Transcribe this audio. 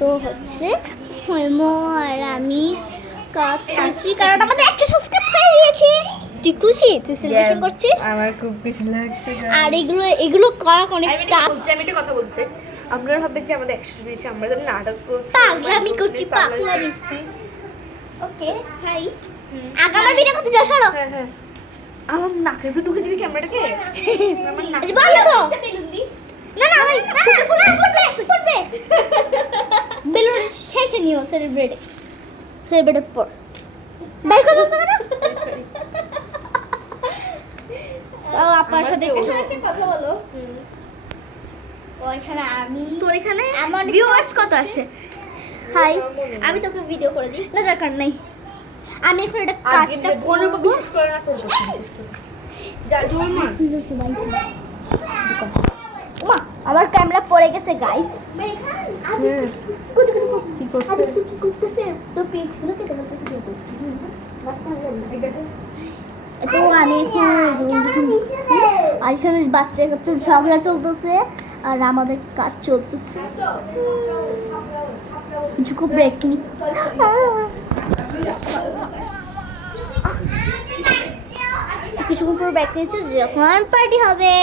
তো হচ্ছে হৈমো আর আমি কাজ করছি কারণ আমাদের একটা সাবস্ক্রাইব হয়ে গিয়েছে। তুই খুশি? তুই সেলিব্রেশন করছিস? আমার খুব খুশি লাগছে। আর এগুলো করা অনেক টাফ। আমি একটা কথা বলছি, আপনারা ভাববেন যে আমাদের 100 হয়েছে, আমরা তো নাটক করছি, পাগলামি করছি পাগলামি। ওকে হাই আগামী ভিডিও করতে যাও সরো। হ্যাঁ হ্যাঁ, আমার নাকের ভিতরে ঢুকে দিবি ক্যামেরাটাকে। আমার নাকের বলো তো না না ভাই ফুটবে ফুটবে বেলুন শেষে নিও সেলিব্রেটের পর বাইক করে বসে না। ও আপনার সাথে একটা কথা বলো। ওইখানে আমি তোর এখানে আমার ভিউয়ার্স কত আসে? হাই আমি তোকে ভিডিও করে দিই। না দরকার নাই, আমি এখন এটা কাজটা ফোনের উপর বিশ্বাস করে না, তোর উপর বিশ্বাস করে। যা জোর মার। ওমা আমার ক্যামেরা পড়ে গেছে গাইস। কি করছিস? কি করতেছে তো পেজগুলো কেটে বলতেছে কি করছিস? তো আমি আর এখানে বাচ্চা কাচ্চা ঝগড়া চলতেছে আর আমাদের কাজ চলতেছে। কিছুক্ষণ ব্রেক নি। কিছুক্ষণ পর ব্রেক নিচ্ছে, যখন পার্টি হবে।